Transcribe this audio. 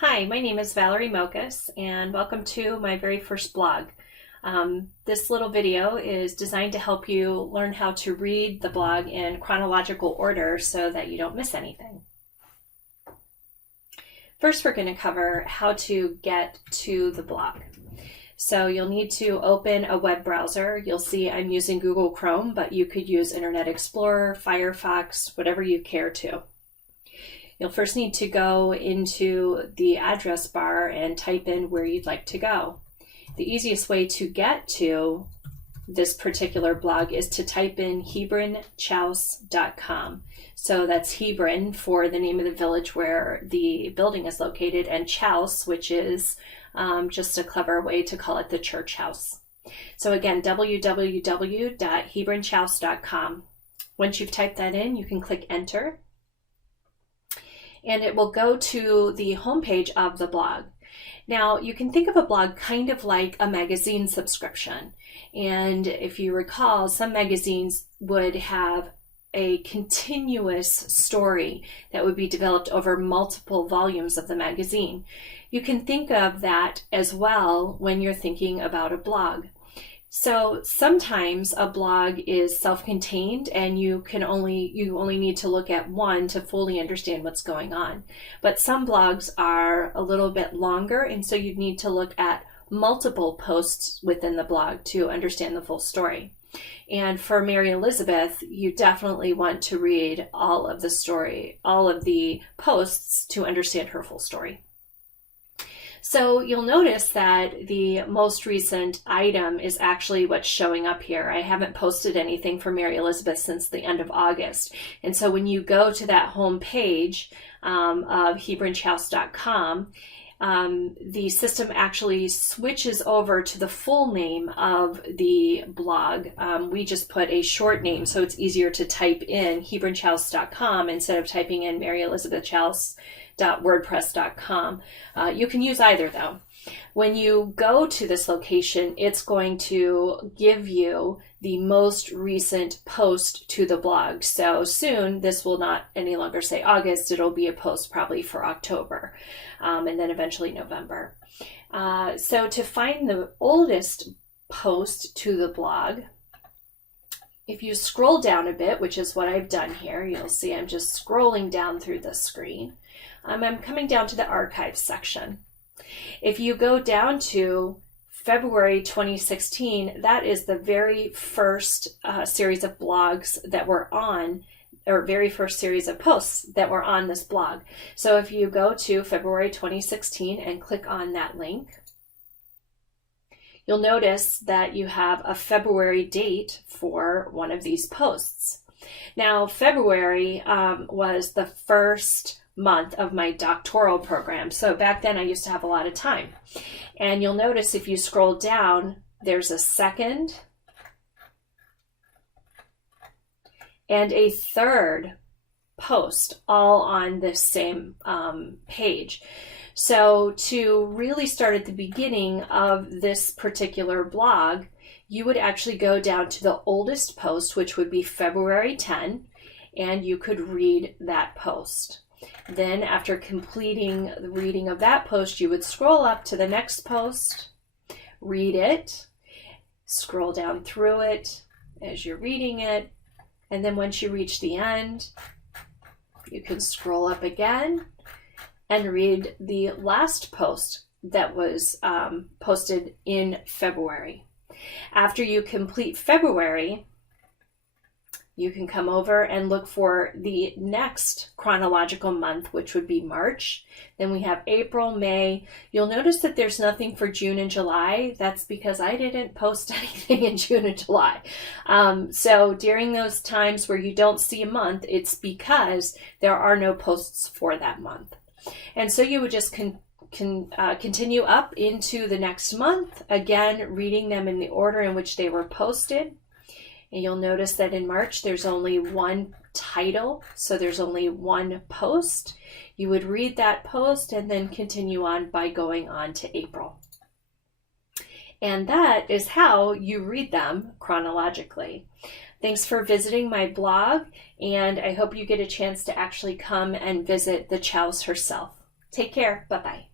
Hi, my name is Valerie Mokas, and welcome to my very first blog. This little video is designed to help you learn how to read the blog in chronological order so that you don't miss anything. First, we're going to cover how to get to the blog. So you'll need to open a web browser. You'll see I'm using Google Chrome, but you could use Internet Explorer, Firefox, whatever you care to. You'll first need to go into the address bar and type in where you'd like to go. The easiest way to get to this particular blog is to type in hebronchouse.com. So that's Hebron for the name of the village where the building is located, and Chouse, which is just a clever way to call it the church house. So again, www.hebronchouse.com. Once you've typed that in, you can click enter, and it will go to the homepage of the blog. Now, you can think of a blog kind of like a magazine subscription. And if you recall, some magazines would have a continuous story that would be developed over multiple volumes of the magazine. You can think of that as well when you're thinking about a blog. So sometimes a blog is self-contained and you only need to look at one to fully understand what's going on. But some blogs are a little bit longer, and so you need to look at multiple posts within the blog to understand the full story. And for Mary Elizabeth, you definitely want to read all of the story, all of the posts to understand her full story. So you'll notice that the most recent item is actually what's showing up here. I haven't posted anything for Mary Elizabeth since the end of August. And so when you go to that home page of hebronchouse.com, the system actually switches over to the full name of the blog. We just put a short name so it's easier to type in hebronchouse.com instead of typing in maryelizabethchouse.wordpress.com. You can use either though. When you go to this location, it's going to give you the most recent post to the blog. So soon, this will not any longer say August, it'll be a post probably for October, and then eventually November. So to find the oldest post to the blog, if you scroll down a bit, which is what I've done here, you'll see I'm just scrolling down through the screen. I'm coming down to the archives section. If you go down to February 2016, that is the very first series of blogs that were on, or very first series of posts that were on this blog. So if you go to February 2016 and click on that link, you'll notice that you have a February date for one of these posts. Now, February was the first month of my doctoral program. So back then I used to have a lot of time. And you'll notice if you scroll down, there's a second and a third post all on this same page. So to really start at the beginning of this particular blog, you would actually go down to the oldest post, which would be February 10, and you could read that post. Then after completing the reading of that post, you would scroll up to the next post, read it, scroll down through it as you're reading it, and then once you reach the end, you can scroll up again and read the last post that was posted in February. After you complete February, you can come over and look for the next chronological month, which would be March. Then we have April, May. You'll notice that there's nothing for June and July. That's because I didn't post anything in June and July. So during those times where you don't see a month, it's because there are no posts for that month. And so you would just continue up into the next month, again, reading them in the order in which they were posted. And you'll notice that in March, there's only one title, so there's only one post. You would read that post and then continue on by going on to April. And that is how you read them chronologically. Thanks for visiting my blog, and I hope you get a chance to actually come and visit the Chouse herself. Take care. Bye-bye.